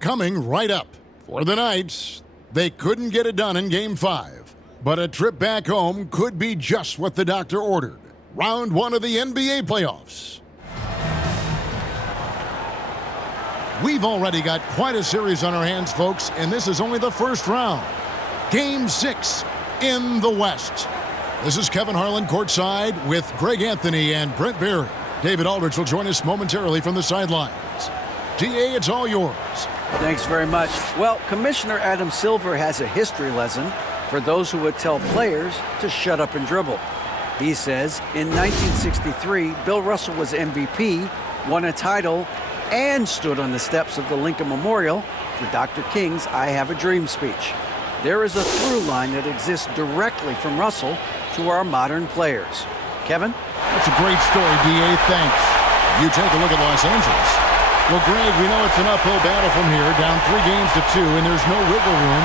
Coming right up. For the Knights, they couldn't get it done in Game 5, but a trip back home could be just what the doctor ordered. Round 1 of the NBA playoffs. We've already got quite a series on our hands, folks, and this is only the first round. Game 6 in the West. This is Kevin Harlan courtside with Greg Anthony and Brent Barry. David Aldridge will join us momentarily from the sidelines. DA, it's all yours. Thanks very much. Well, Commissioner Adam Silver has a history lesson for those who would tell players to shut up and dribble. He says in 1963, Bill Russell was MVP, won a title, and stood on the steps of the Lincoln Memorial for Dr. King's I Have a Dream speech. There is a through line that exists directly from Russell to our modern players. Kevin? That's a great story, DA. Thanks. You take a look at Los Angeles. Well, Greg, we know it's an uphill battle from here, down 3 games to 2, and there's no wiggle room,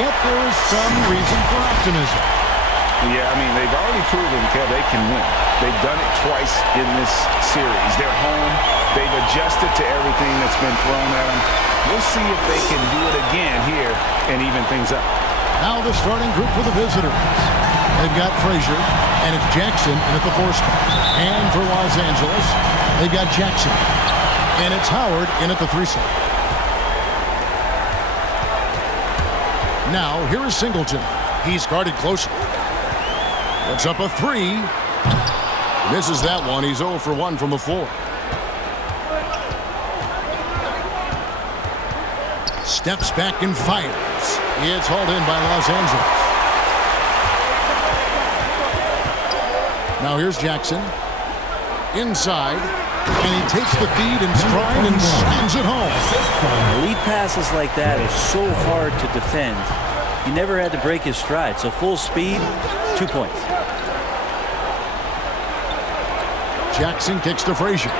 yet there is some reason for optimism. Yeah, I mean, they've already proven, Kev, they can win. They've done it twice in this series. They're home. They've adjusted to everything that's been thrown at them. We'll see if they can do it again here and even things up. Now the starting group for the visitors. They've got Frazier, and it's Jackson in at the 4 spot. And for Los Angeles, they've got Jackson. And it's Howard in at the 3 slot. Now, here is Singleton. He's guarded closely. Puts up a 3. Misses that one. He's 0 for 1 from the floor. Steps back and fires. It's hauled in by Los Angeles. Now here's Jackson. Inside. And he takes the feed in stride and slams it home. Lead passes like that are so hard to defend. He never had to break his stride. So full speed, 2 points. Jackson kicks to Frazier.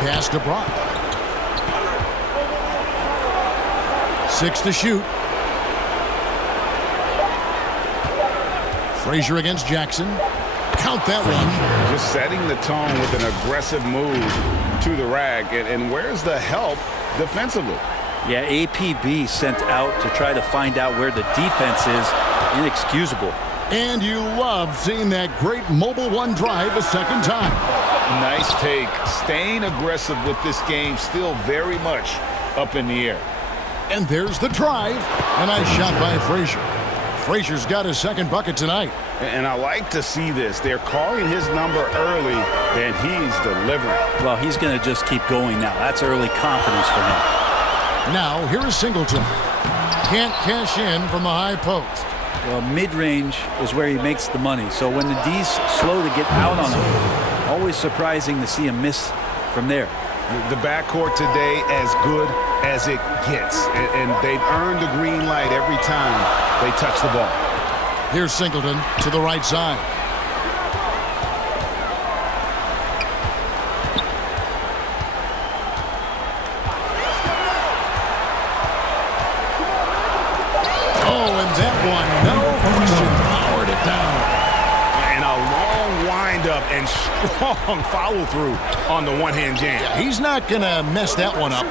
Pass to Brock. 6 to shoot. Frazier against Jackson. Count that one. Just setting the tone with an aggressive move to the rack. And where's the help defensively? Yeah, APB sent out to try to find out where the defense is. Inexcusable. And you love seeing that great mobile one drive a second time. Nice take. Staying aggressive with this game, still very much up in the air. And there's the drive. A nice shot by Frazier. Frazier's got his second bucket tonight. And I like to see this. They're calling his number early, and he's delivering. Well, he's going to just keep going now. That's early confidence for him. Now, here is Singleton. Can't cash in from the high post. Well, mid-range is where he makes the money. So when the D's slow to get out on him, always surprising to see him miss from there. The backcourt today as good as it gets. And they've earned the green light every time they touch the ball. Here's Singleton to the right side. Oh, and that one, no question, powered it down. And a long windup and strong follow-through on the one-hand jam. Yeah, he's not going to mess that one up.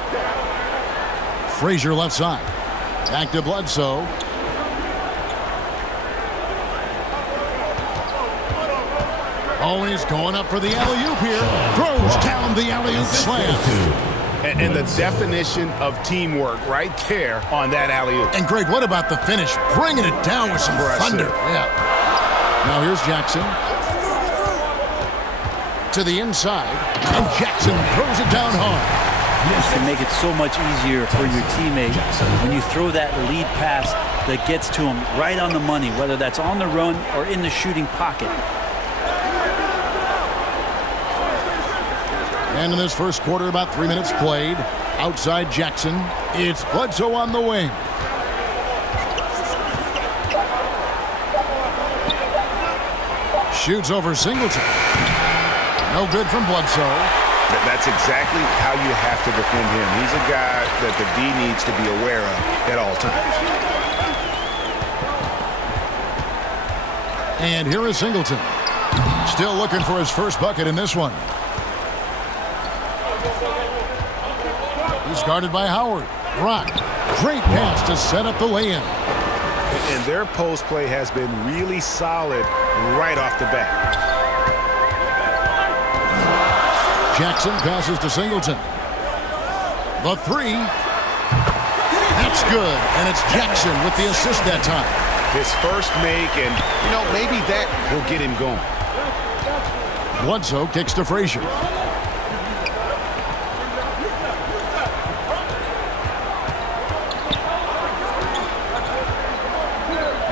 Frazier left side. Back to Bledsoe. Oh, he's going up for the alley-oop here. Throws down the alley-oop slam. And the definition of teamwork right there on that alley-oop. And, Greg, what about the finish? Bringing it down with some thunder. Yeah. Now here's Jackson. To the inside. And Jackson throws it down hard. This can make it so much easier for your teammate when you throw that lead pass that gets to him right on the money, whether that's on the run or in the shooting pocket. And in this first quarter, about 3 minutes played. Outside Jackson. It's Bledsoe on the wing. Shoots over Singleton. No good from Bledsoe. That's exactly how you have to defend him. He's a guy that the D needs to be aware of at all times. And here is Singleton. Still looking for his first bucket in this one. He's guarded by Howard. Rock. Great pass to set up the lay-in. And their post play has been really solid right off the bat. Jackson passes to Singleton. The three. That's good. And it's Jackson with the assist that time. His first make, and, maybe that will get him going. Bledsoe kicks to Frazier.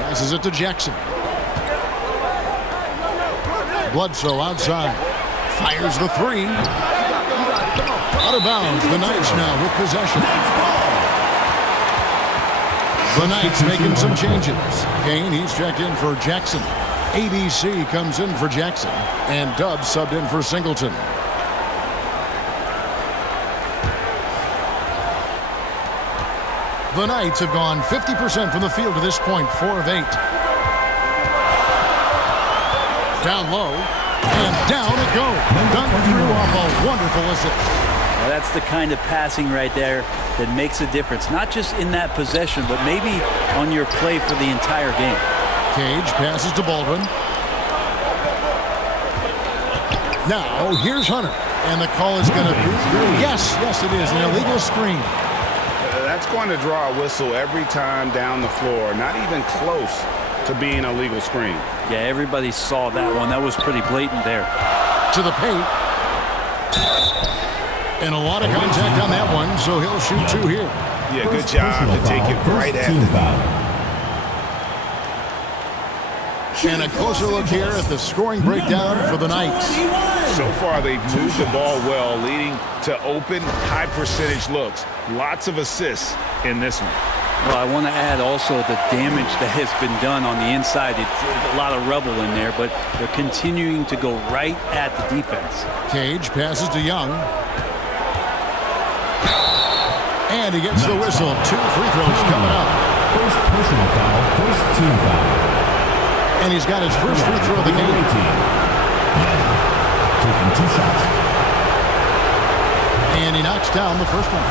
Passes it to Jackson. Bledsoe outside. Fires the three. Out of bounds. The Knights now with possession. The Knights making some changes. Kane, he's checked in for Jackson. ABC comes in for Jackson. And Dubs subbed in for Singleton. The Knights have gone 50% from the field to this point, 4 of 8. Down low, and down it goes. Dunk through off a wonderful assist. Well, that's the kind of passing right there that makes a difference, not just in that possession, but maybe on your play for the entire game. Cage passes to Baldwin. Now, here's Hunter. And the call is going to be... Yes, it is. An illegal screen. That's going to draw a whistle every time down the floor. Not even close to being a legal screen. Yeah, everybody saw that one. That was pretty blatant there. To the paint. And a lot of contact on that one, so he'll shoot 2 here. Yeah, good job to take it right at the... And a closer look here at the scoring breakdown for the Knights. So far, they've moved the ball well, leading to open, high-percentage looks. Lots of assists in this one. Well, I want to add also the damage that has been done on the inside. It's a lot of rubble in there, but they're continuing to go right at the defense. Cage passes to Young. And he gets the whistle. 2 free throws coming up. First personal foul, first team foul. And he's got his first free throw of the game. Taking 2 shots. And he knocks down the first one.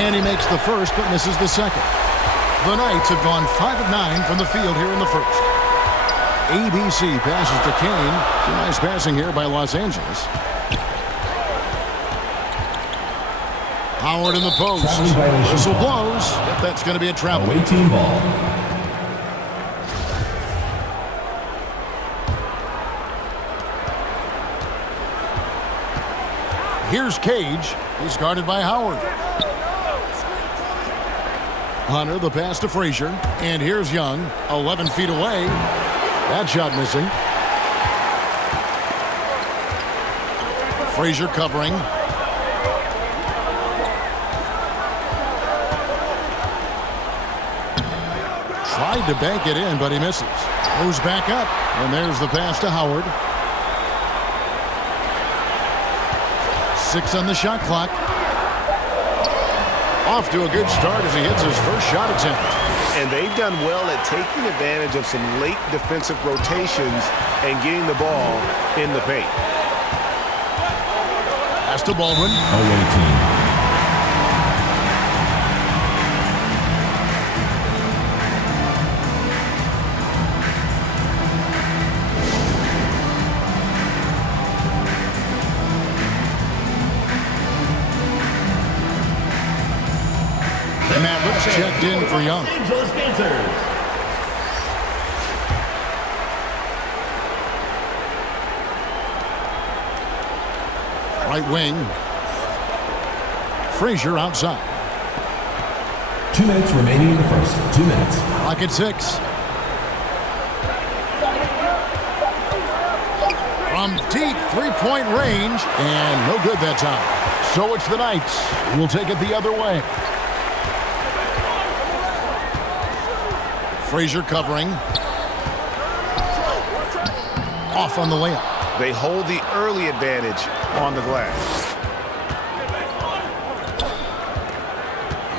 And he makes the first but misses the second. The Knights have gone 5 of 9 from the field here in the first. ABC passes to Kane. Some nice passing here by Los Angeles. Howard in the post. Whistle blows. Yep, that's going to be a travel. Away team ball. Here's Cage. He's guarded by Howard. Hunter, the pass to Frazier. And here's Young, 11 feet away. That shot missing. Frazier covering. Tried to bank it in, but he misses. Goes back up, and there's the pass to Howard. 6 on the shot clock. Off to a good start as he hits his first shot attempt. And they've done well at taking advantage of some late defensive rotations and getting the ball in the paint. Pass to Baldwin. Away team. Mavericks checked in for Young. Angeles Dancers. Right wing. Frazier outside. 2 minutes remaining in the first. 2 minutes. Clock at 6. From deep three-point range. And no good that time. So it's the Knights. We'll take it the other way. Frazier covering. Off on the layup. They hold the early advantage on the glass.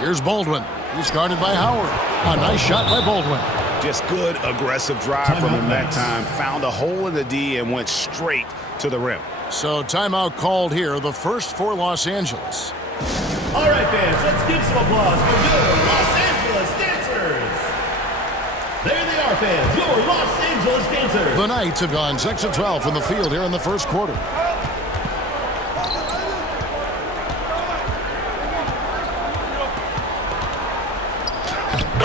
Here's Baldwin. He's guarded by Howard. A nice shot by Baldwin. Just good, aggressive drive from him that time. Found a hole in the D and went straight to the rim. So timeout called here, the first for Los Angeles. All right, fans, let's give some applause for your Los Angeles Dancers. There they are, fans, your Los Angeles Dancers. The Knights have gone 6 of 12 from the field here in the first quarter.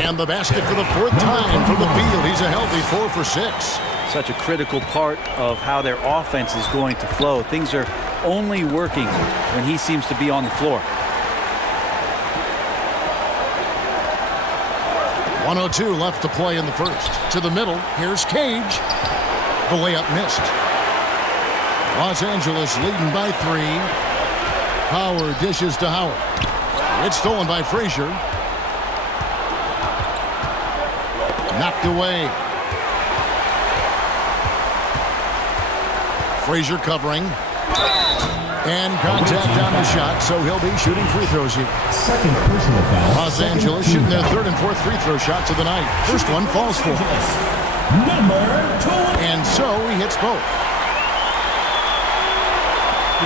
And the basket for the fourth time from the field. He's a healthy 4 for 6. Such a critical part of how their offense is going to flow. Things are only working when he seems to be on the floor. 1:02 left to play in the first. To the middle, here's Cage. The layup missed. Los Angeles leading by 3. Howard dishes to Howard. It's stolen by Frazier. Knocked away. Frazier covering. And contact on the shot, so he'll be shooting free throws here. Second personal foul. Los Angeles shooting their third and fourth free throw shots of the night. First one falls for him. Number 2. And so he hits both.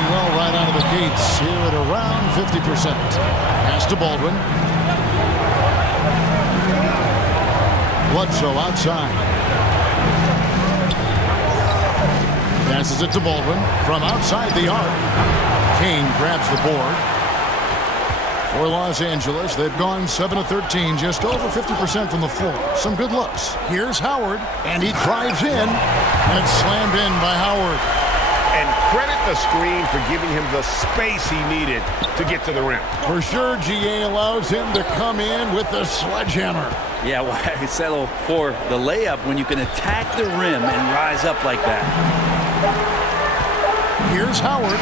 Well, right out of the gates here at around 50%. Pass to Baldwin. Bledsoe outside. Passes it to Baldwin from outside the arc. Kane grabs the board. For Los Angeles, they've gone 7 of 13, just over 50% from the floor. Some good looks. Here's Howard, and he drives in, and it's slammed in by Howard. And credit the screen for giving him the space he needed to get to the rim. For sure, GA allows him to come in with the sledgehammer. Yeah, why settle for the layup when you can attack the rim and rise up like that? Here's Howard.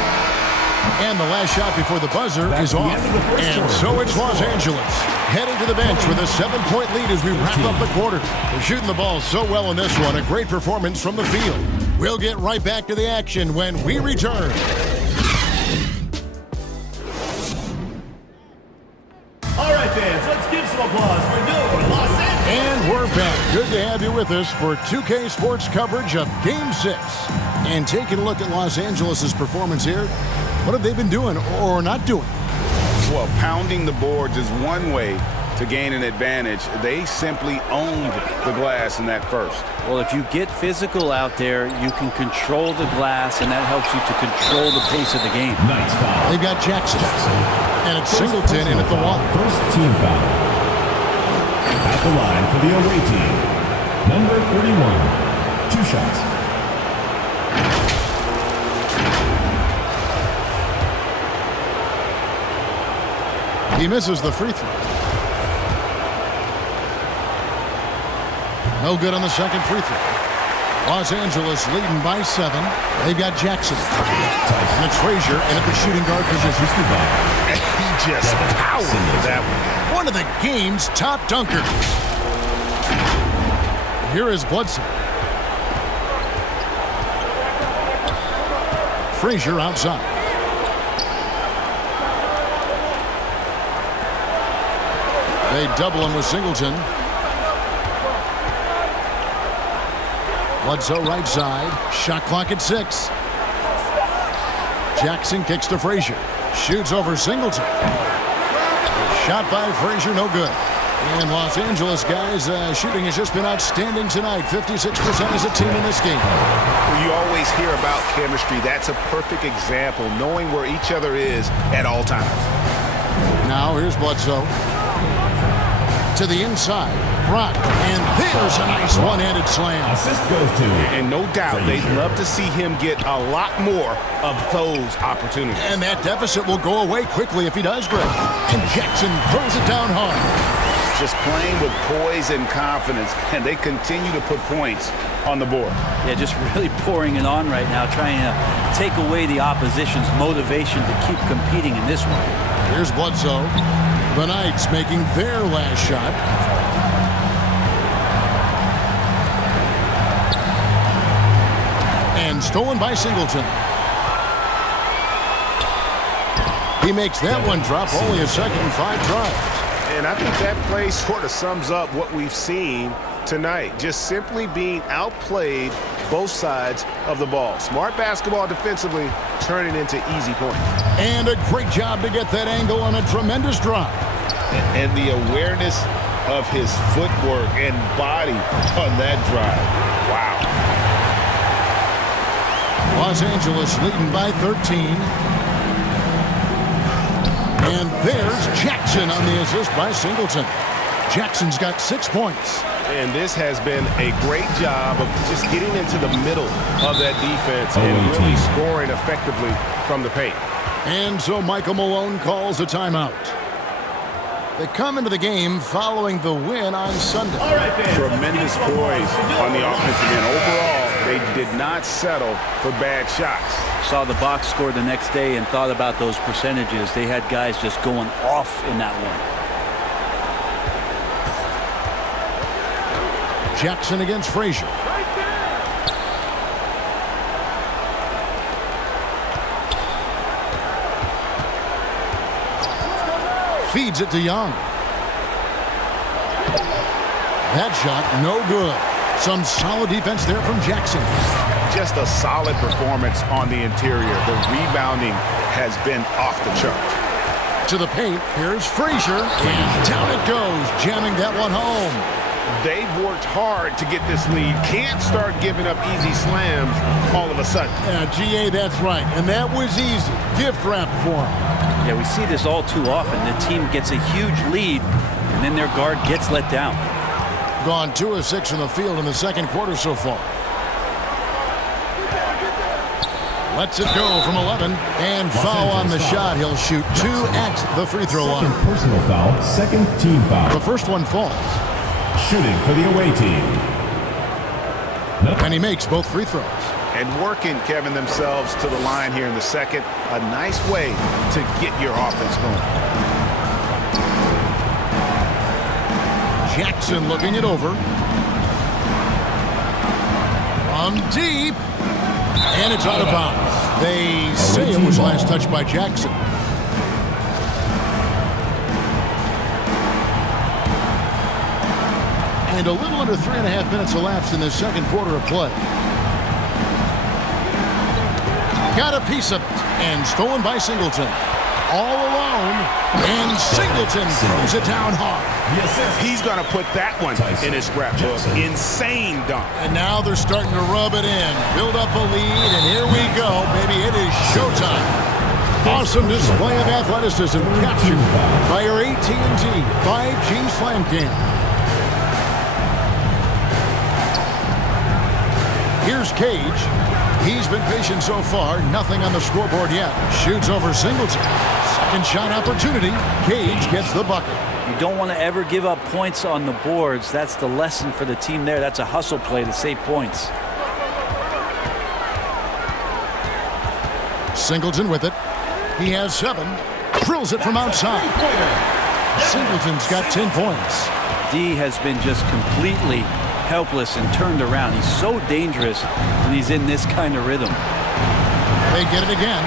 And the last shot before the buzzer is off. And so it's Los Angeles heading to the bench with a 7-point lead as we wrap up the quarter. They're shooting the ball so well in this one. A great performance from the field. We'll get right back to the action when we return. All right, fans, let's give some applause for your Los Angeles. And we're back. Good to have you with us for 2K Sports coverage of Game 6. And taking a look at Los Angeles' performance here. What have they been doing or not doing? Well, pounding the boards is one way to gain an advantage. They simply owned the glass in that first. Well, if you get physical out there, you can control the glass, and that helps you to control the pace of the game. Knights foul. They've got Jackson. And it's Singleton in at the one. First team foul. At the line for the away team. Number 31. 2 shots. He misses the free throw. No good on the second free throw. Los Angeles leading by 7. They've got Jackson. And it's Frazier in at the shooting guard position. He just powered that one. One of the game's top dunkers. Here is Bledsoe. Frazier outside. They double him with Singleton. Bledsoe right side. Shot clock at 6. Jackson kicks to Frazier. Shoots over Singleton. Shot by Frazier, no good. And Los Angeles, guys, shooting has just been outstanding tonight. 56% as a team in this game. When you always hear about chemistry, that's a perfect example, knowing where each other is at all times. Now here's Bledsoe. To the inside. Brock. And there's a nice one-handed slam. Assist goes to. And no doubt, they'd love to see him get a lot more of those opportunities. And that deficit will go away quickly if he does great. And Jackson throws it down hard. Just playing with poise and confidence, and they continue to put points on the board. Yeah, just really pouring it on right now, trying to take away the opposition's motivation to keep competing in this one. Here's Bledsoe. The Knights making their last shot. And stolen by Singleton. He makes that one drop, only a second and 5 drives. And I think that play sort of sums up what we've seen tonight. Just simply being outplayed both sides of the ball. Smart basketball defensively, turning into easy points. And a great job to get that angle on a tremendous drive. And the awareness of his footwork and body on that drive. Wow. Los Angeles leading by 13. And there's Jackson on the assist by Singleton. Jackson's got 6 points. And this has been a great job of just getting into the middle of that defense and really scoring effectively from the paint. And so Michael Malone calls a timeout. They come into the game following the win on Sunday. All right, fans. Tremendous poise on the offensive end. Overall, they did not settle for bad shots. Saw the box score the next day and thought about those percentages. They had guys just going off in that one. Jackson against Frazier. Feeds it to Young. That shot, no good. Some solid defense there from Jackson. Just a solid performance on the interior. The rebounding has been off the chart. To the paint, here's Frazier, and down it goes, jamming that one home. They've worked hard to get this lead. Can't start giving up easy slams all of a sudden. Yeah, GA, that's right. And that was easy. Gift wrap for him. Yeah, we see this all too often. The team gets a huge lead, and then their guard gets let down. Gone 2 of 6 from the field in the second quarter so far. Lets it go from 11. And foul on the shot. He'll shoot 2 at the free throw line. Second personal foul, second team foul. The first one falls. Shooting for the away team. And he makes both free throws. And working, Kevin, themselves to the line here in the second. A nice way to get your offense going. Jackson looking it over. From deep. And it's out of bounds. They say it was last touched by Jackson. And a little under 3.5 minutes elapsed in this second quarter of play. Got a piece of it, and stolen by Singleton. All alone, and Singleton throws it down hard. He's going to put that one in his scrapbook. Insane dunk. And now they're starting to rub it in. Build up a lead, and here we go. Baby, it is showtime. Awesome display of athleticism captured by your AT&T 5G Slam Cam. Here's Cage. He's been patient so far. Nothing on the scoreboard yet. Shoots over Singleton. Second shot opportunity. Cage gets the bucket. You don't want to ever give up points on the boards. That's the lesson for the team there. That's a hustle play to save points. Singleton with it. He has 7. Drills it from outside. Singleton's got 10 points. D has been just completely helpless and turned around. He's so dangerous when he's in this kind of rhythm. They get it again.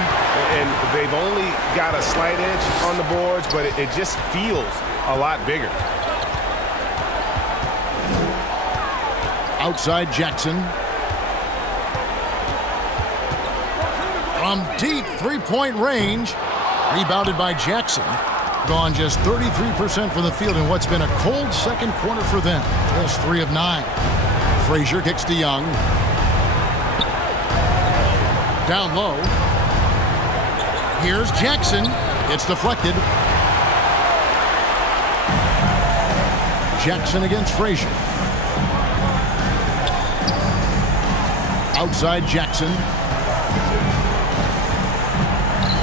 And they've only got a slight edge on the boards, but it just feels a lot bigger. Outside Jackson. From deep three-point range. Rebounded by Jackson. Gone just 33% from the field in what's been a cold second quarter for them. Just 3 of 9. Frazier kicks to Young. Down low. Here's Jackson. It's deflected. Jackson against Frazier. Outside Jackson.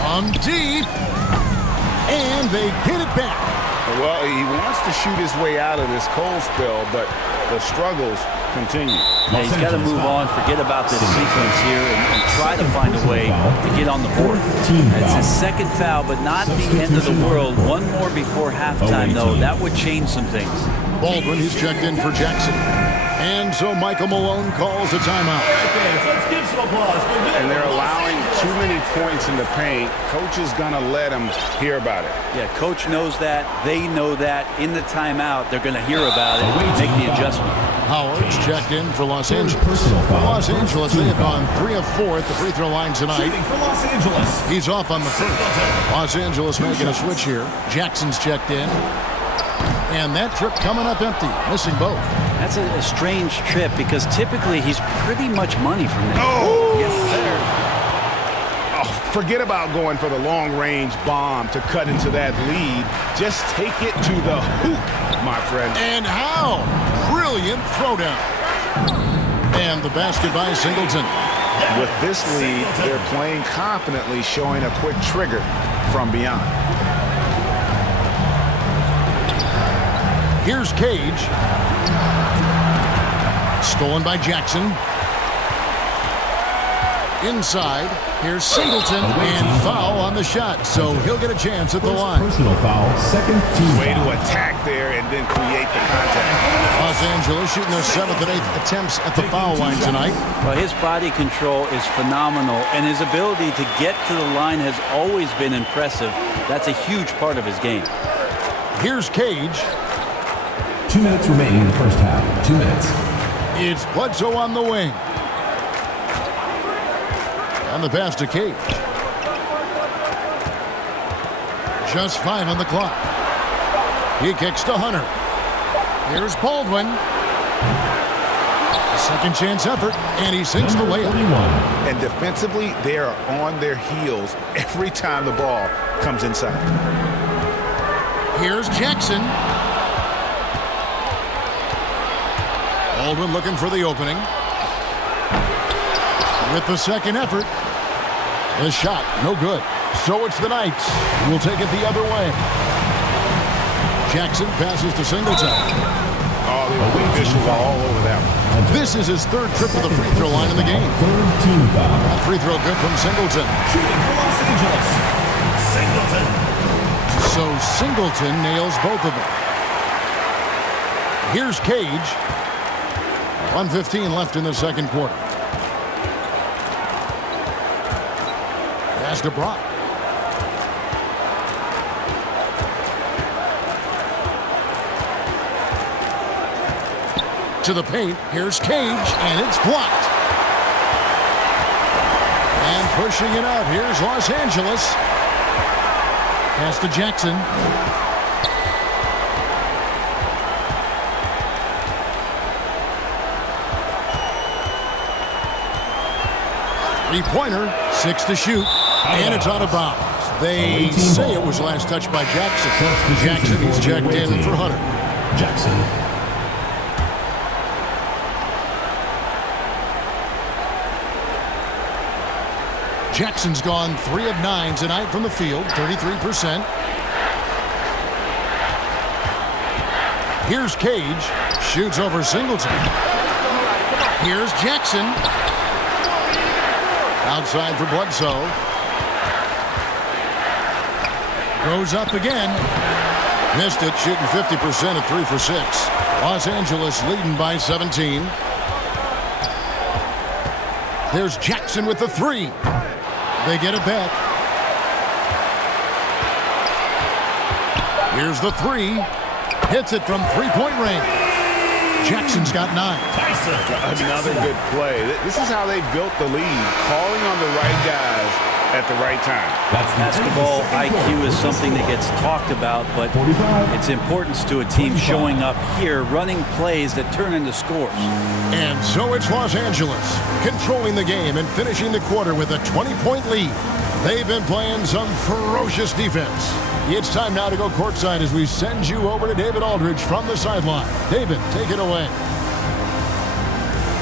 On deep. And they get it back. Well, he wants to shoot his way out of this cold spell, but the struggles continue. Yeah, he's got to move on, forget about this sequence here, and try to find a way to get on the board. It's his second foul, but not the end of the world. One more before halftime, though. That would change some things. Baldwin, he's checked in for Jackson. And so Michael Malone calls a timeout. Let's give some applause for Bill. And they're allowing too many points in the paint. Coach is going to let them hear about it. Yeah, coach knows that. They know that. In the timeout, they're going to hear about it, make the adjustment. Howard's checked in for Los Angeles. Personal For foul. Los Angeles, they have gone 3 of 4 at the free throw line tonight. Shooting for Los Angeles. He's off on the first. Los Angeles making a switch here. Jackson's checked in. And that trip coming up empty, missing both. That's a strange trip because typically he's pretty much money from there. Oh! Yes, sir. Oh, forget about going for the long-range bomb to cut into that lead. Just take it to the hoop, my friend. And how? Brilliant throwdown. And the basket by Singleton. With this lead, they're playing confidently, showing a quick trigger from beyond. Here's Cage. Stolen by Jackson. Inside. Here's Singleton and foul on the shot. So he'll get a chance at the line. Personal foul. Second team Way foul. to attack there and then create the contact. Los Angeles shooting their 7th and 8th attempts at the foul line tonight. Well, his body control is phenomenal, and his ability to get to the line has always been impressive. That's a huge part of his game. Here's Cage. 2 minutes remaining in the first half. 2 minutes. It's Bledsoe on the wing. And the pass to Cage. Just 5 on the clock. He kicks to Hunter. Here's Baldwin. Second chance effort, and he sinks the layup. 41. And defensively, they are on their heels every time the ball comes inside. Here's Jackson. Baldwin looking for the opening. With the second effort. The shot, no good. So it's the Knights who will take it the other way. Jackson passes to Singleton. Oh, the officials are all over that one. This is his 3rd trip to the free throw line in the game. Third team foul. That free throw good from Singleton. Shooting for Los Angeles. Singleton. So Singleton nails both of them. Here's Cage. 1:15 left in the second quarter. Pass to Brock. To the paint. Here's Cage, and it's blocked. And pushing it out. Here's Los Angeles. Pass to Jackson. Three-pointer, 6 to shoot, and it's out of bounds. They say it was last touched by Jackson. Jackson, he's checked in for Hunter. Jackson. Jackson's gone 3 of 9 tonight from the field, 33%. Here's Cage, shoots over Singleton. Here's Jackson. Outside for Bledsoe. Goes up again. Missed it, shooting 50% at 3 for 6. Los Angeles leading by 17. There's Jackson with the 3. They get it back. Here's the 3. Hits it from 3-point range. Jackson's got 9. Another good play. This is how they built the lead, calling on the right guys at the right time. Basketball IQ is something that gets talked about, but its importance to a team showing up here, running plays that turn into scores. And so it's Los Angeles, controlling the game and finishing the quarter with a 20-point lead. They've been playing some ferocious defense. It's time now to go courtside as we send you over to David Aldridge from the sideline. David, take it away.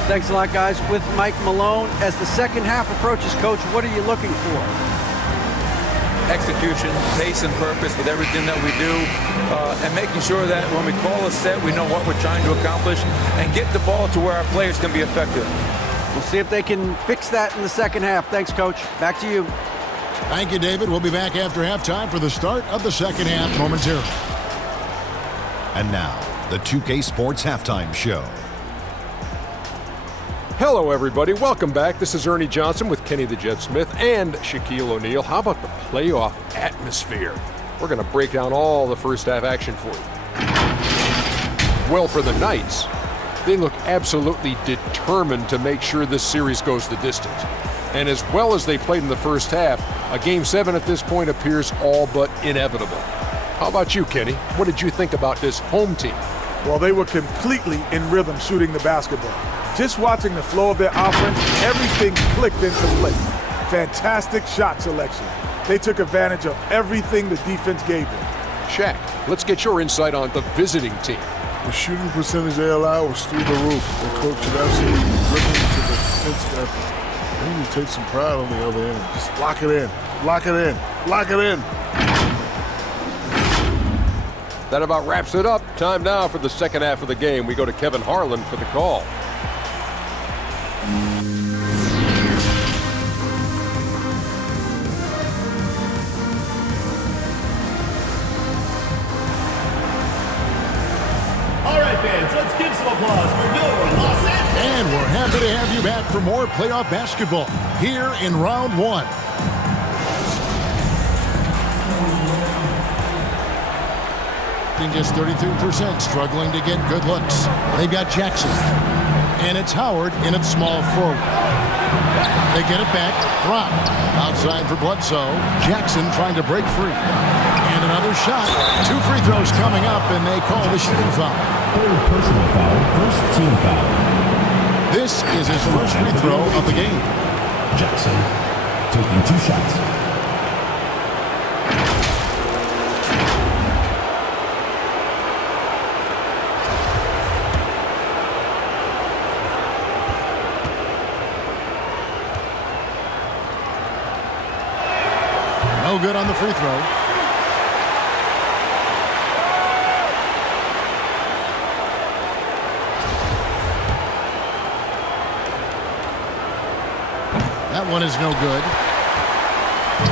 Thanks a lot, guys. With Mike Malone, as the second half approaches, Coach, what are you looking for? Execution, pace and purpose with everything that we do, and making sure that when we call a set, we know what we're trying to accomplish and get the ball to where our players can be effective. We'll see if they can fix that in the second half. Thanks, Coach. Back to you. Thank you, David. We'll be back after halftime for the start of the second half momentarily. And now, the 2K Sports Halftime Show. Hello, everybody. Welcome back. This is Ernie Johnson with Kenny the Jet Smith and Shaquille O'Neal. How about the playoff atmosphere? We're going to break down all the first half action for you. Well, for the Knights, They look absolutely determined to make sure this series goes the distance. And as well as they played in the first half, a Game 7 at this point appears all but inevitable. How about you, Kenny? What did you think about this home team? Well, they were completely in rhythm shooting the basketball. Just watching the flow of their offense, everything clicked into place. Fantastic shot selection. They took advantage of everything the defense gave them. Shaq, let's get your insight on the visiting team. The shooting percentage they allowed was through the roof. The coach should absolutely driven to the defensive effort. They need to take some pride on the other end. Just lock it in. Lock it in. Lock it in. That about wraps it up. Time now for the second half of the game. We go to Kevin Harlan for the call. All right, fans, let's give some applause for your Los Angeles. And we're happy to have you back for more playoff basketball here in round one. Just 33%, struggling to get good looks. They've got Jackson. And it's Howard in at small forward. They get it back. Brock outside for Bledsoe. Jackson trying to break free. And another shot. 2 free throws coming up, and they call the shooting foul. Third personal foul, first team foul. This is his first free throw of the game. Jackson taking 2 shots. No good on the free throw. That one is no good.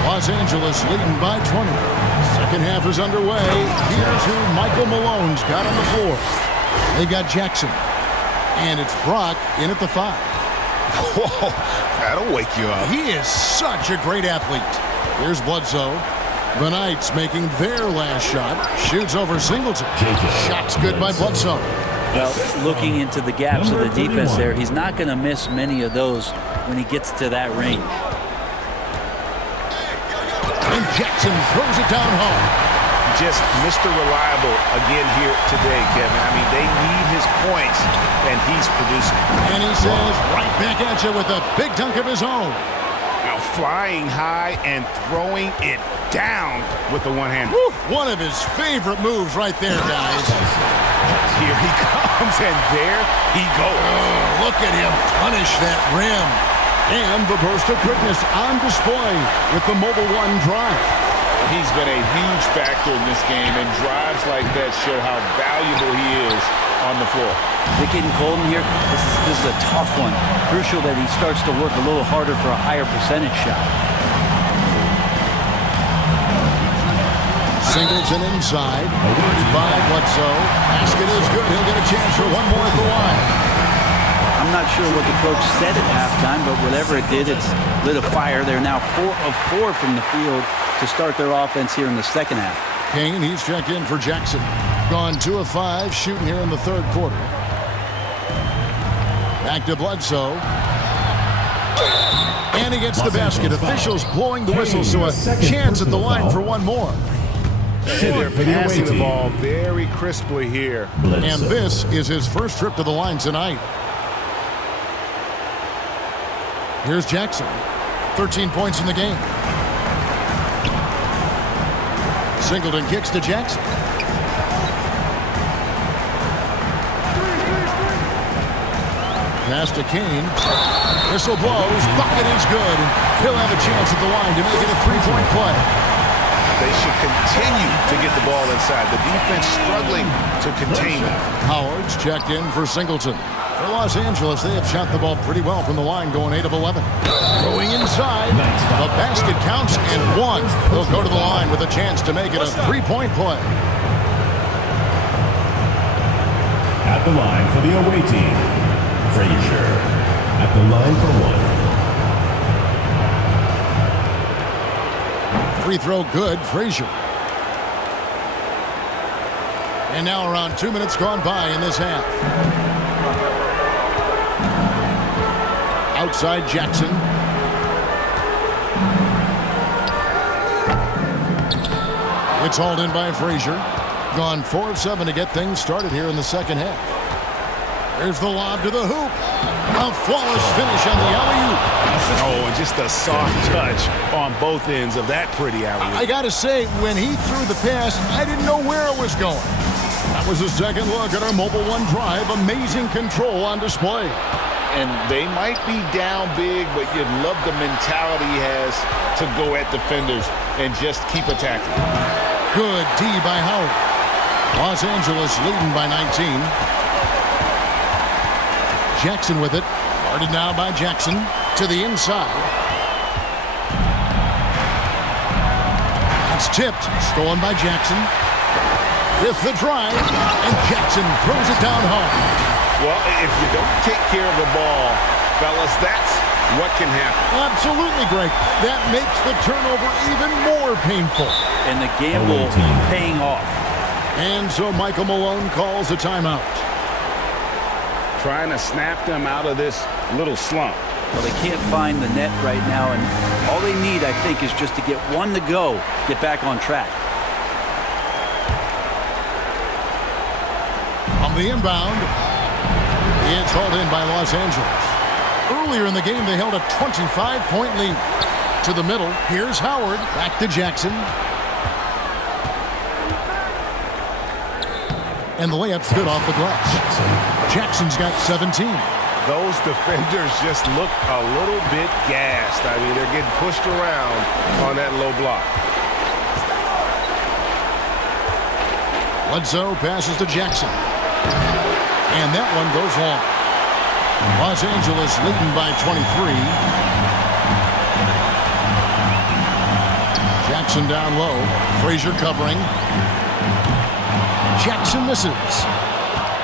Los Angeles leading by 20. Second half is underway. Here's who Michael Malone's got on the floor. They got Jackson. And it's Brock in at the 5. Whoa, that'll wake you up. He is such a great athlete. Here's Bledsoe. The Knights making their last shot. Shoots over Singleton. Shot's good by Bledsoe. Well, looking into the gaps of the defense there, he's not going to miss many of those when he gets to that range. And Jackson throws it down home. Just Mr. Reliable again here today, Kevin. I mean, they need his points, and he's producing. And he says right back at you with a big dunk of his own. Now flying high and throwing it down with the one-hander. One of his favorite moves right there, guys. Here he comes, and there he goes. Oh, look at him punish that rim. And the burst of quickness on display with the Mobile One drive. He's been a huge factor in this game, and drives like that show how valuable he is on the floor. They're getting Colton here. This is a tough one. Crucial that he starts to work a little harder for a higher percentage shot. Singleton inside. Guarded by Bledsoe. Basket is good. He'll get a chance for one more at the line. I'm not sure what the coach said at halftime, but whatever it did, it's lit a fire. They're now 4 of 4 from the field to start their offense here in the second half. Kane, he's checked in for Jackson. Gone 2 of 5, shooting here in the third quarter. Back to Bledsoe. And he gets the basket. Officials blowing the whistle, so a chance at the line for one more. They're passing the ball very crisply here. And this is his first trip to the line tonight. Here's Jackson. 13 points in the game. Singleton kicks to Jackson. Pass to Kane. Whistle blows. Bucket is good. He'll have a chance at the line to make it a three-point play. They should continue to get the ball inside. The defense struggling to contain them. Howard's checked in for Singleton. For Los Angeles, they have shot the ball pretty well from the line, going 8 of 11. Going inside, the basket counts and 1. They'll go to the line with a chance to make it a three-point play. At the line for the away team, Frazier. At the line for 1. Free throw good, Frazier. And now around 2 minutes gone by in this half. outside Jackson. It's hauled in by Frazier. Gone 4 of 7 to get things started here in the second half. There's the lob to the hoop. A flawless finish on the alley-oop. Oh, and just a soft touch on both ends of that pretty alley-oop. I got to say, when he threw the pass, I didn't know where it was going. That was a second look at our Mobile One drive. Amazing control on display. And they might be down big, but you'd love the mentality he has to go at defenders and just keep attacking. Good D by Howard. Los Angeles leading by 19. Jackson with it. Guarded now by Jackson to the inside. It's tipped. Stolen by Jackson. With the drive. And Jackson throws it down hard. Well, if you don't take care of the ball, fellas, that's what can happen. Absolutely, Greg. That makes the turnover even more painful. And the gamble paying off. And so Michael Malone calls a timeout. Trying to snap them out of this little slump. Well, they can't find the net right now, and all they need, I think, is just to get one to go, get back on track. On the inbound, it's hauled in by Los Angeles. Earlier in the game, they held a 25-point lead. To the middle, here's Howard, back to Jackson. And the layup's good off the glass. Jackson's got 17. Those defenders just look a little bit gassed. I mean, they're getting pushed around on that low block. Bledsoe passes to Jackson. And that one goes long. Los Angeles leading by 23. Jackson down low. Frazier covering. Jackson misses.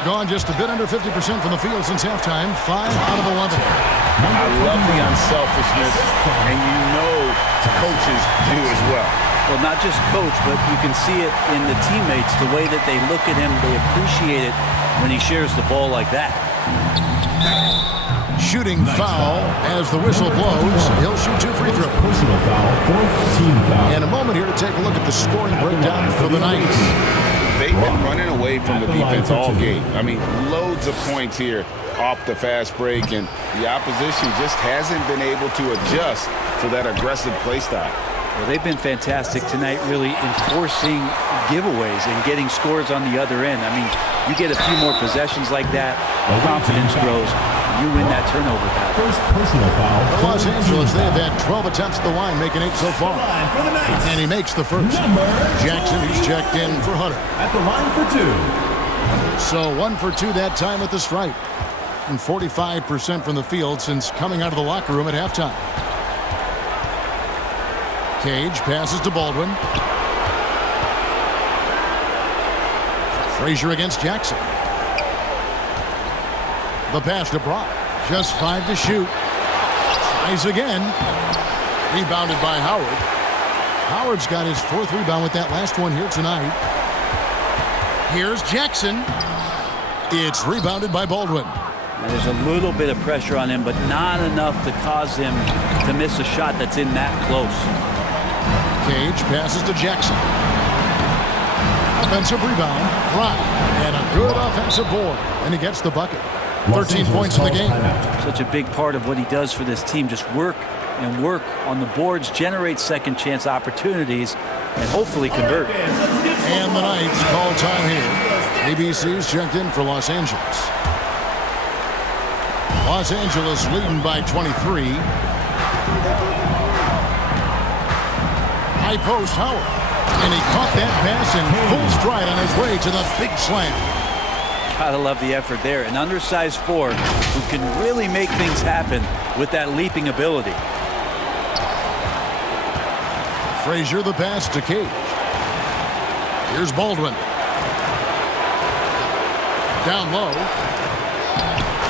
Gone just a bit under 50% from the field since halftime. 5 out of 11. I love the unselfishness, and you know coaches do as well. Well, not just coach, but you can see it in the teammates, the way that they look at him. They appreciate it when he shares the ball like that. Shooting foul as the whistle blows. He'll shoot 2 free throws. Personal foul, 4th team foul. And a moment here to take a look at the scoring breakdown for the Knights. They've been running away from the defense all game. I mean, loads of points here off the fast break, and the opposition just hasn't been able to adjust to that aggressive play style. Well, they've been fantastic tonight, really enforcing giveaways and getting scores on the other end. I mean, you get a few more possessions like that, confidence grows, you win that turnover battle. First personal foul. For Los Angeles, they have had 12 attempts at the line, making 8 so far. And he makes the first. Jackson, he's checked in for Hunter. At the line for 2. So 1 for 2 that time at the stripe. And 45% from the field since coming out of the locker room at halftime. Cage passes to Baldwin. Frazier against Jackson. The pass to Brock. Just 5 to shoot. Tries again. Rebounded by Howard. Howard's got his 4th rebound with that last one here tonight. Here's Jackson. It's rebounded by Baldwin. And there's a little bit of pressure on him, but not enough to cause him to miss a shot that's in that close. Cage passes to Jackson. Offensive rebound. Right. And a good offensive board. And he gets the bucket. 13 points in the game. Such a big part of what he does for this team. Just work and work on the boards, generate second chance opportunities, and hopefully convert. And the Knights call time here. ABC's checked in for Los Angeles. Los Angeles leading by 23. High post Howard. And he caught that pass in full stride on his way to the big slam. Gotta love the effort there. An undersized 4 who can really make things happen with that leaping ability. Frazier the pass to Cage. Here's Baldwin. Down low.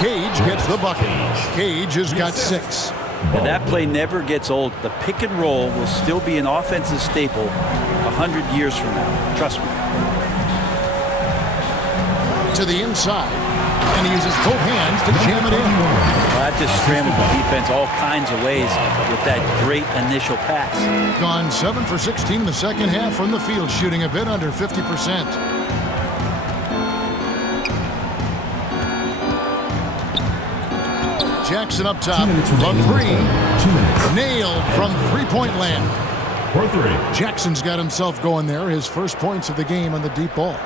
Cage gets the bucket. Cage has got 6. Now that play never gets old. The pick and roll will still be an offensive staple 100 years from now. Trust me. To the inside. And he uses both hands to jam it in. Well, that just scrambled the defense all kinds of ways with that great initial pass. Gone 7 for 16 in the second half from the field, shooting a bit under 50%. Jackson up top from 3. Nailed from three-point land. For 3. Jackson's got himself going there. His first points of the game on the deep ball.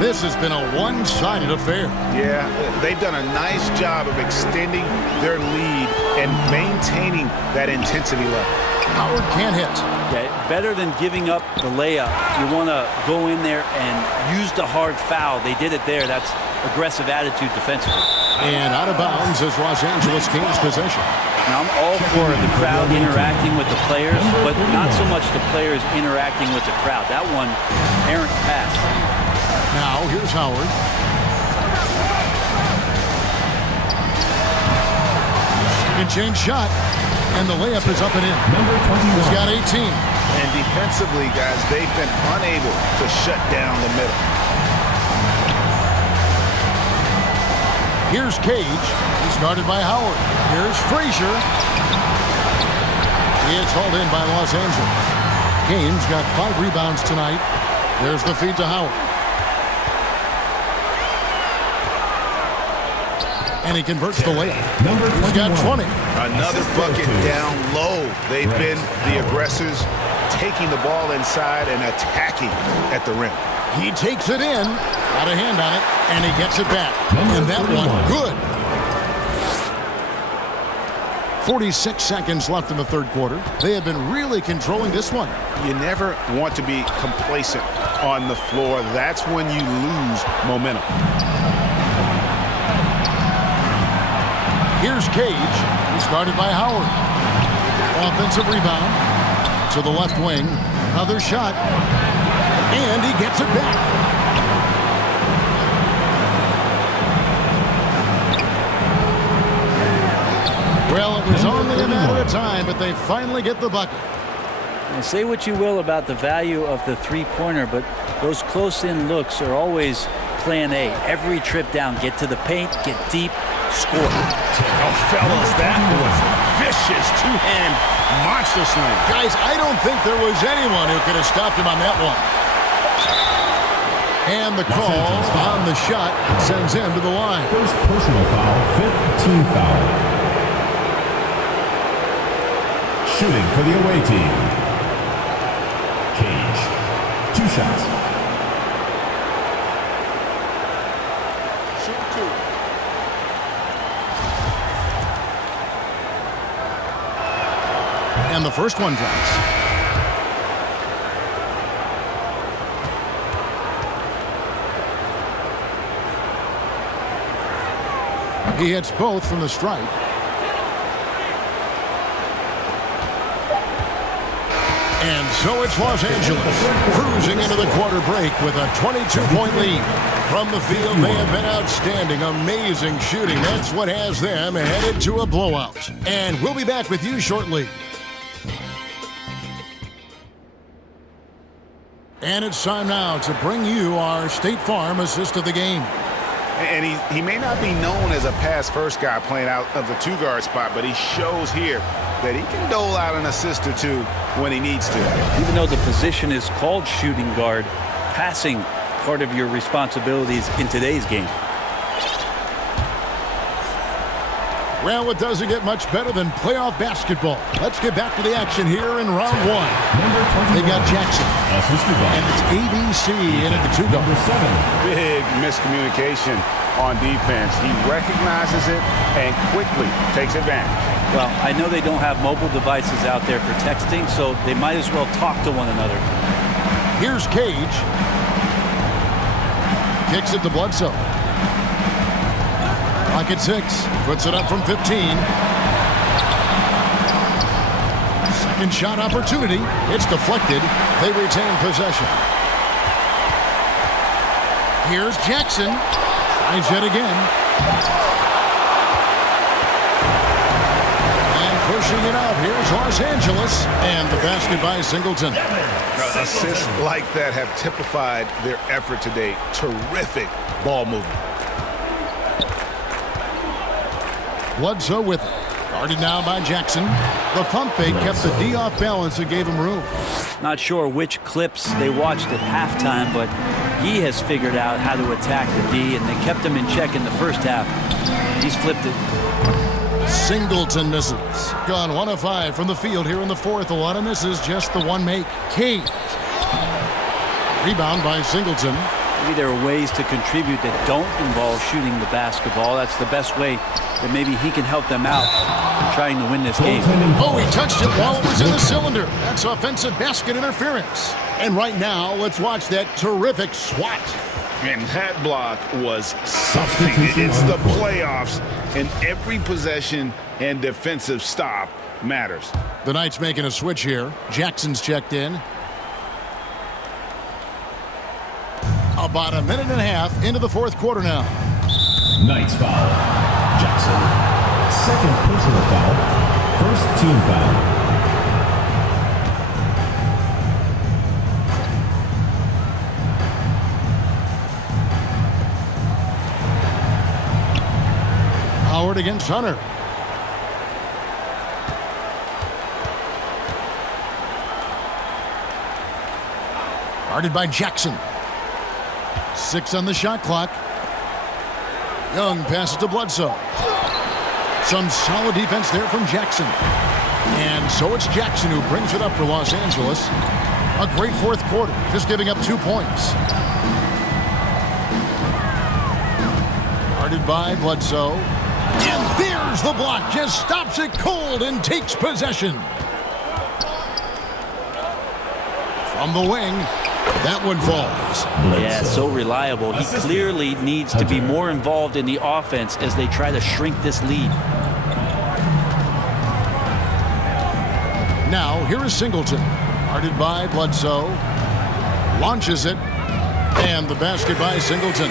This has been a one-sided affair. Yeah, they've done a nice job of extending their lead and maintaining that intensity level. Howard can't hit. Yeah, better than giving up the layup. You want to go in there and use the hard foul. They did it there. That's aggressive attitude defensively. And out of bounds as Los Angeles gains possession. Now, I'm all for the crowd interacting with the players, but not so much the players interacting with the crowd. That one, errant pass. Now, here's Howard. Second change shot, and the layup is up and in. Number 21. He's got 18. And defensively, guys, they've been unable to shut down the middle. Here's Cage. He's guarded by Howard. Here's Frazier. He is hauled in by Los Angeles. Kane's got 5 rebounds tonight. There's the feed to Howard. And he converts the layup. He's got 20. Another bucket down low. They've been the aggressors, taking the ball inside and attacking at the rim. He takes it in, got a hand on it, and he gets it back. And that one, good. 46 seconds left in the third quarter. They have been really controlling this one. You never want to be complacent on the floor. That's when you lose momentum. Here's Cage. He's guarded by Howard. Offensive rebound to the left wing. Another shot. And he gets it back. Well, it was only a matter of time, but they finally get the bucket. Now, say what you will about the value of the three-pointer, but those close-in looks are always plan A. Every trip down, get to the paint, get deep, score. Oh, fellas, that was vicious two-hand monster slam. Guys, I don't think there was anyone who could have stopped him on that one. And the call on the shot sends him to the line. First personal foul, 5th team foul. Shooting for the away team. Cage. 2 shots. Shoot 2. And the first one drops. He hits both from the stripe. And so it's Los Angeles cruising into the quarter break with a 22-point lead. From the field, they have been outstanding, amazing shooting. That's what has them headed to a blowout. And we'll be back with you shortly. And it's time now to bring you our State Farm assist of the game. And he may not be known as a pass-first guy playing out of the two-guard spot, but he shows here that he can dole out an assist or two when he needs to. Even though the position is called shooting guard, passing part of your responsibilities in today's game. Well, it doesn't get much better than playoff basketball. Let's get back to the action here in round 1. They got Jackson. And it's ABC in at the 2-guard. Big miscommunication on defense. He recognizes it and quickly takes advantage. Well, I know they don't have mobile devices out there for texting, so they might as well talk to one another. Here's Cage. Kicks it to Bledsoe. Clock at 6. Puts it up from 15. Second shot opportunity. It's deflected. They retain possession. Here's Jackson. Tries yet again. And pushing it out. Here's Los Angeles. And the basket by Singleton. Assists like that have typified their effort today. Terrific ball movement. Bledsoe with it. Guarded now by Jackson. The pump fake kept the D off balance and gave him room. Not sure which clips they watched at halftime, but he has figured out how to attack the D, and they kept him in check in the first half. He's flipped it. Singleton misses. Gone 1 of 5 from the field here in the fourth. A lot of misses, just the one make. Cage. Rebound by Singleton. Maybe there are ways to contribute that don't involve shooting the basketball. That's the best way that maybe he can help them out in trying to win this game. Oh, he touched it while it was in the cylinder. That's offensive basket interference. And right now, let's watch that terrific swat. And that block was something. It's the playoffs, and every possession and defensive stop matters. The Knights making a switch here. Jackson's checked in. About a minute and a half into the fourth quarter now. Knights foul. Jackson. Second personal foul. First team foul. Howard against Hunter. Guarded by Jackson. 6 on the shot clock. Young passes to Bledsoe. Some solid defense there from Jackson. And so it's Jackson who brings it up for Los Angeles. A great fourth quarter, just giving up 2 points. Guarded by Bledsoe. And there's the block. Just stops it cold and takes possession. From the wing. That one falls. Yeah, so reliable. He clearly needs to be more involved in the offense as they try to shrink this lead. Now, here is Singleton. Guarded by Bledsoe. Launches it. And the basket by Singleton.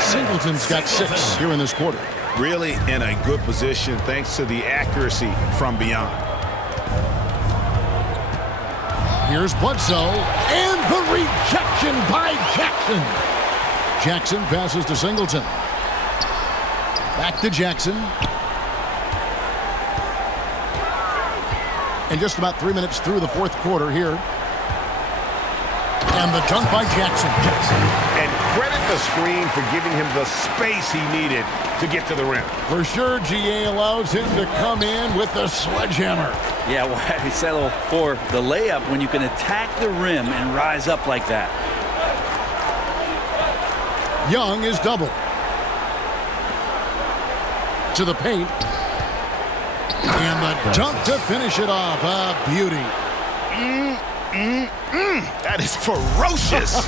Singleton's got 6 here in this quarter. Really in a good position thanks to the accuracy from beyond. Here's Bledsoe, and the rejection by Jackson. Jackson passes to Singleton. Back to Jackson. And just about 3 minutes through the fourth quarter here. And the dunk by Jackson. And credit the screen for giving him the space he needed to get to the rim. For sure, GA allows him to come in with the sledgehammer. Yeah, why we settle for the layup when you can attack the rim and rise up like that? Young is double. To the paint. And the dunk to finish it off. A beauty. That is ferocious.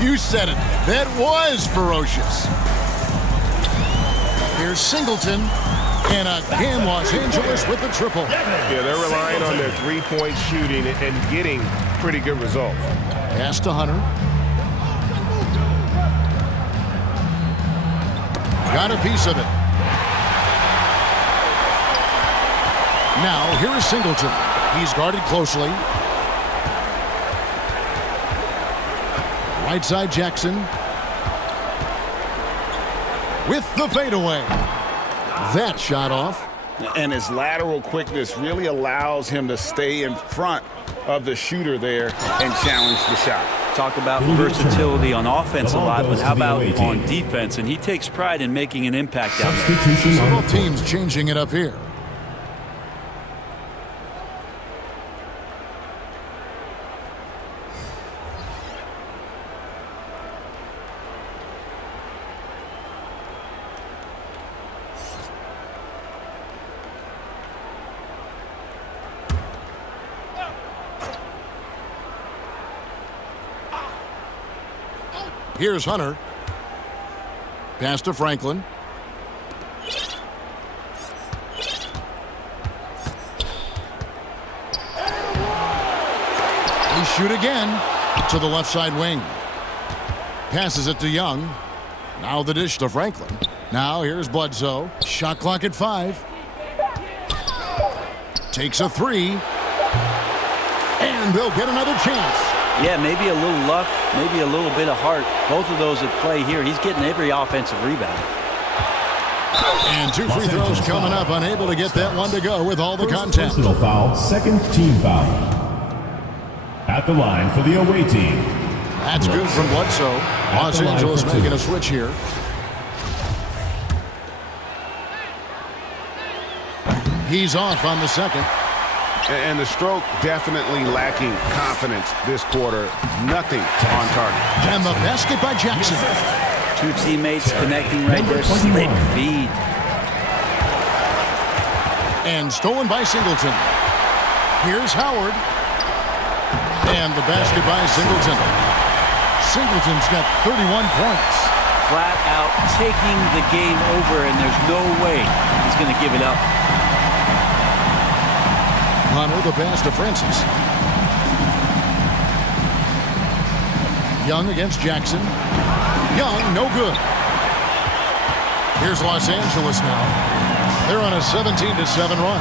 You said it. That was ferocious. Here's Singleton. And again, Los Angeles with the triple. Yeah, they're relying on their three-point shooting and getting pretty good results. Pass to Hunter. Got a piece of it. Now, here is Singleton. He's guarded closely. Right side Jackson. With the fadeaway. That shot off. And his lateral quickness really allows him to stay in front of the shooter there and challenge the shot. Talk about versatility on offense a lot, but how about on defense? And he takes pride in making an impact out there. Several teams changing it up here. Here's Hunter. Pass to Franklin. They shoot again to the left side wing. Passes it to Young. Now the dish to Franklin. Now here's Bledsoe. Shot clock at 5. Takes a 3. And they'll get another chance. Yeah, maybe a little luck, maybe a little bit of heart. Both of those at play here. He's getting every offensive rebound. And 2 free throws coming up, unable to get that one to go with all the contact. Personal foul, second team foul. At the line for the away team. That's good from Bledsoe. Los Angeles making a switch here. He's off on the second. And the stroke definitely lacking confidence this quarter. Nothing on target. And the basket by Jackson. 2 teammates connecting right there. Slick feed. And stolen by Singleton. Here's Howard. And the basket by Singleton. Singleton's got 31 points. Flat out taking the game over, and there's no way he's going to give it up. Hunter, the pass to Francis. Young against Jackson. Young, no good. Here's Los Angeles now. They're on a 17-7 run.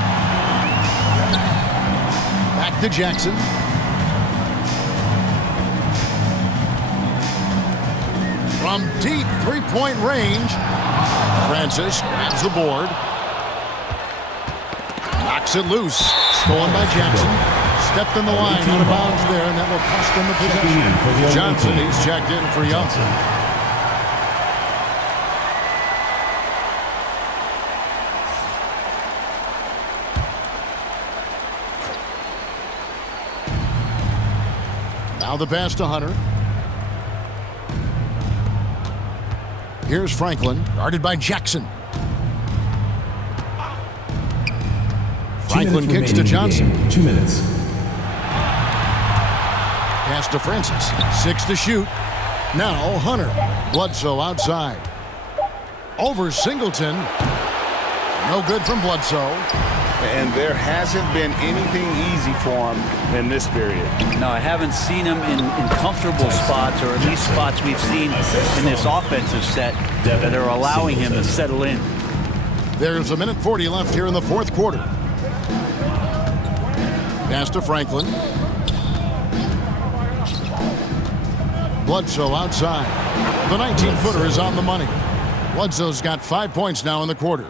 Back to Jackson. From deep three-point range, Francis grabs the board. Knocks it loose. Stolen by Jackson. Stepped in the line out of bounds there, and that will cost them the possession. Johnson, he's checked in for Young. Now the pass to Hunter. Here's Franklin, guarded by Jackson. Franklin kicks to Johnson. 2 minutes. Pass to Francis. 6 to shoot. Now Hunter. Bledsoe outside. Over Singleton. No good from Bledsoe. And there hasn't been anything easy for him in this period. No, I haven't seen him in comfortable spots, or at least spots we've seen in this offensive set that are allowing him to settle in. There's 1:40 left here in the fourth quarter. Pass to Franklin. Bledsoe outside. The 19-footer is on the money. Bledsoe's got 5 points now in the quarter.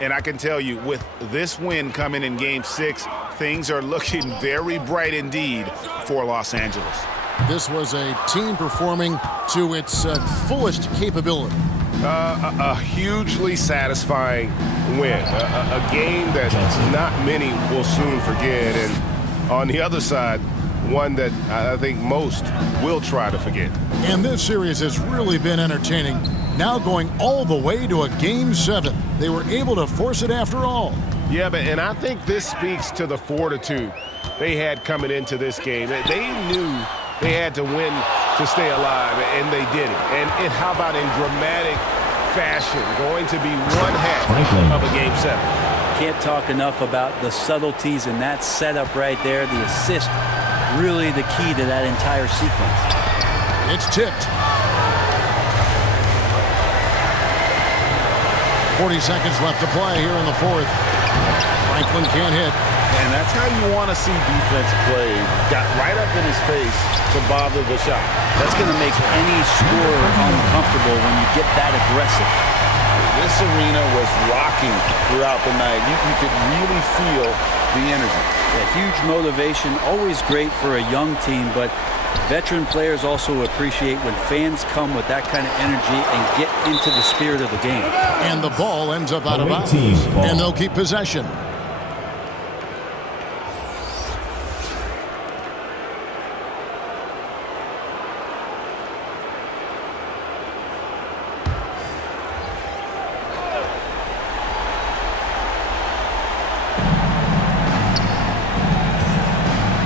And I can tell you, with this win coming in Game 6, things are looking very bright indeed for Los Angeles. This was a team performing to its fullest capability. A hugely satisfying win. A game that not many will soon forget. And on the other side, one that I think most will try to forget. And this series has really been entertaining. Now going all the way to a Game 7. They were able to force it after all. Yeah, and I think this speaks to the fortitude they had coming into this game. They knew they had to win to stay alive, and they did it. And how about in dramatic fashion, going to be one half of a Game 7. Can't talk enough about the subtleties in that setup right there. The assist, really the key to that entire sequence. It's tipped. 40 seconds left to play here in the fourth. Franklin can't hit. And that's how you want to see defense play. Got right up in his face to bother the shot. That's going to make any scorer uncomfortable when you get that aggressive. This arena was rocking throughout the night. You could really feel the energy. A huge motivation, always great for a young team, but veteran players also appreciate when fans come with that kind of energy and get into the spirit of the game. And the ball ends up out of bounds. And they'll keep possession.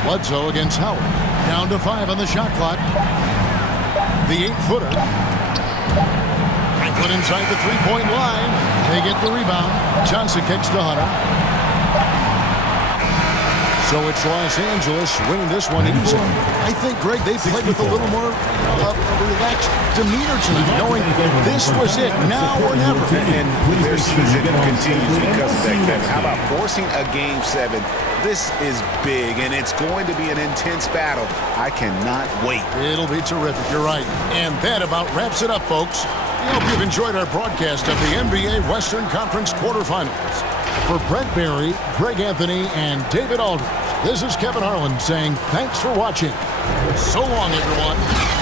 Bledsoe against Howard. Down to 5 on the shot clock. The 8-footer. Franklin inside the three-point line. They get the rebound. Johnson kicks to Hunter. So it's Los Angeles winning this one easy. I think, Greg, they played with a little more relaxed demeanor tonight, knowing this was it, now or never. And their season continues because of that, Kevin. How about forcing a Game 7? This is big, and it's going to be an intense battle. I cannot wait. It'll be terrific. You're right. And that about wraps it up, folks. We hope you've enjoyed our broadcast of the NBA Western Conference quarterfinals. For Brent Barry, Greg Anthony, and David Aldridge, this is Kevin Harlan saying thanks for watching. So long, everyone.